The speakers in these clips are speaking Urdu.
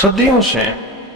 صدیوں سے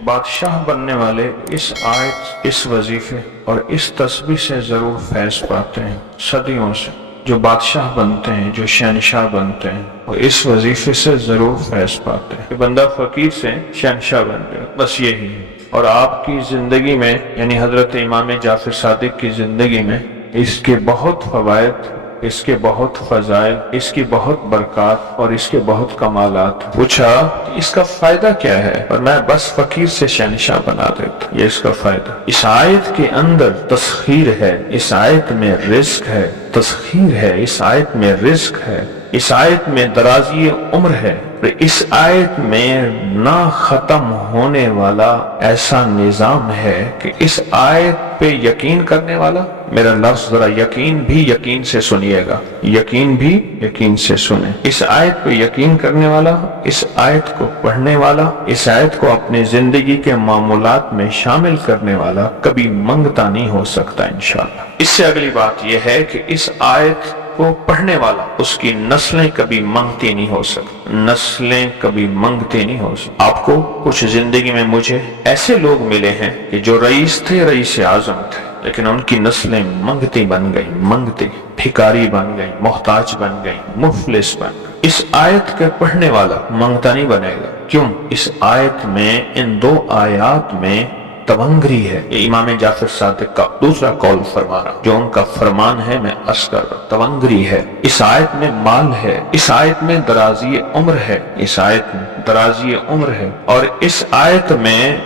بادشاہ بننے والے اس آیت، اس وظیفے اور اس تسبیح سے ضرور فیض پاتے ہیں۔ صدیوں سے جو بادشاہ بنتے ہیں، جو شہنشاہ بنتے ہیں، وہ اس وظیفے سے ضرور فیض پاتے ہیں کہ بندہ فقیر سے شہنشاہ بن گیا، بس یہی ہے۔ اور آپ کی زندگی میں، یعنی حضرت امام جعفر صادق کی زندگی میں اس کے بہت فوائد، اس کے بہت فضائل، اس کی بہت برکات اور اس کے بہت کمالات۔ پوچھا کہ اس کا فائدہ کیا ہے؟ اور میں بس فقیر سے شہنشاہ بنا دیتا، یہ اس کا فائدہ۔ اس آیت کے اندر تسخیر ہے، اس آیت میں رزق ہے، تسخیر ہے، اس آیت میں رزق ہے، اس آیت میں درازی عمر ہے، اس آیت میں نہ ختم ہونے والا ایسا نظام ہے کہ اس آیت پہ یقین کرنے والا، میرا لفظ ذرا یقین بھی یقین سے سنیے گا، یقین بھی یقین سے سنیں، اس آیت پہ یقین کرنے والا، اس آیت کو پڑھنے والا، اس آیت کو اپنی زندگی کے معمولات میں شامل کرنے والا کبھی منگتا نہیں ہو سکتا انشاءاللہ۔ اس سے اگلی بات یہ ہے کہ اس آیت کو پڑھنے والا، اس کی نسلیں کبھی منگتی نہیں ہو سکتی، نسلیں کبھی منگتی نہیں ہو سکتی۔ آپ کو کچھ زندگی میں مجھے ایسے لوگ ملے ہیں کہ جو رئیس تھے، رئیس اعظم تھے، لیکن ان کی نسلیں منگتی بن گئی، منگتی، بھکاری بن گئی، محتاج بن گئی، مفلس بن گئی۔ اس آیت کے پڑھنے والا منگتا نہیں بنے گا۔ کیوں؟ اس آیت میں، ان دو آیات میں تونگری ہے۔ یہ امام جعفر صادق کا دوسرا قول فرما رہا، جو ان کا فرمان ہے، میں عرض کر رہا، تونگری ہے۔ اس آیت میں مال ہے، اس آیت میں درازی عمر ہے، اس آیت میں درازی عمر ہے، اور اس آیت میں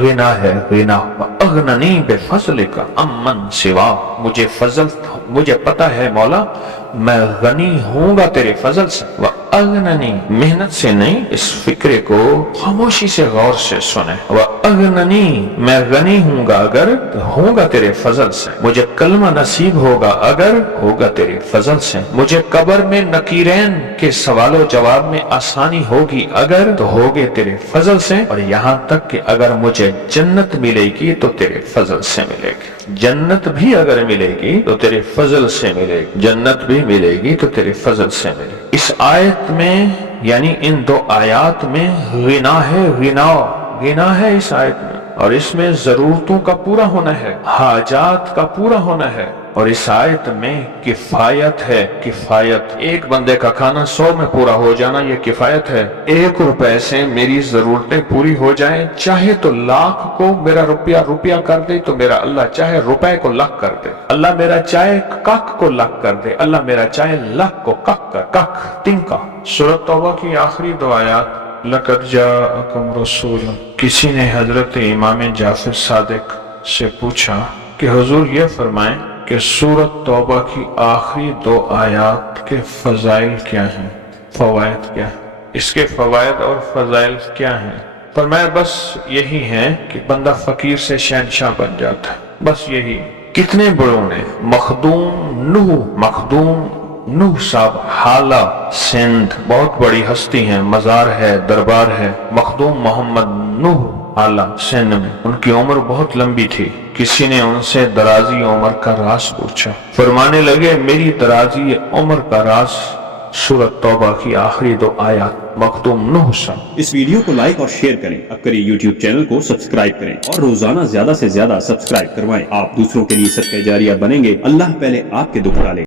غنا ہے، غنا۔ اغننی بفضلک امن سوا، مجھے فضل، مجھے پتا ہے مولا میں غنی ہوں گا تیرے فضل سے۔ وَأَغْنَنِي، محنت سے نہیں، اس فکرے کو خاموشی سے غور سے سنیں۔ وَأَغْنَنِي، میں غنی ہوں گا اگر ہوں گا تیرے فضل سے، مجھے کلمہ نصیب ہوگا اگر ہوگا تیرے فضل سے، مجھے قبر میں نکیرین کے سوال و جواب میں آسانی ہوگی اگر تو ہوگے تیرے فضل سے، اور یہاں تک کہ اگر مجھے جنت ملے گی تو تیرے فضل سے ملے گی، جنت بھی اگر ملے گی تو تیرے فضل سے ملے گی، جنت بھی ملے گی تو تیرے فضل سے ملے گی۔ اس آیت میں، یعنی ان دو آیات میں غنا ہے، غنا ہے اس آیت میں، اور اس میں ضرورتوں کا پورا ہونا ہے، حاجات کا پورا ہونا ہے، اور اس آیت میں کفایت ہے، کفایت۔ ایک بندے کا کھانا 100 میں پورا ہو جانا یہ کفایت ہے۔ 1 روپے سے میری ضرورتیں پوری ہو جائیں، چاہے تو لاکھ کو میرا روپیہ کر دے تو میرا اللہ چاہے روپے کو لاکھ کر دے، اللہ میرا چاہے کک کو لاکھ کر دے، اللہ میرا چاہے لاکھ کو کک تنکا۔ سورۃ توبہ کی آخری 2 آیات، لَقَدْ جَاءَكُمْ رَسُولٌ۔ کسی نے حضرت امام جعفر صادق سے پوچھا کہ حضور یہ فرمائیں کہ سورۃ توبہ کی آخری 2 آیات کے فضائل کیا ہیں، فوائد کیا ہیں، اس کے فوائد اور فضائل کیا ہیں؟ فرمایا بس یہی ہے کہ بندہ فقیر سے شہنشاہ بن جاتا ہے، بس یہی۔ کتنے بڑوں نے، مخدوم نوح صاحب، حالہ سندھ، بہت بڑی ہستی ہیں، مزار ہے، دربار ہے، مخدوم محمد نوح حالہ سندھ میں، ان کی عمر بہت لمبی تھی۔ کسی نے ان سے درازی عمر کا راز پوچھا، فرمانے لگے میری درازی عمر کا راز سورۃ توبہ کی آخری 2 آیات، مخدوم نوح صاحب۔ اس ویڈیو کو لائک اور شیئر کریں، اب کریں یوٹیوب چینل کو سبسکرائب کریں، اور روزانہ زیادہ سے زیادہ سبسکرائب کروائیں۔ آپ دوسروں کے لیے صدقہ جاریہ بنیں گے، اللہ پہلے آپ کے دکھ ڈالے۔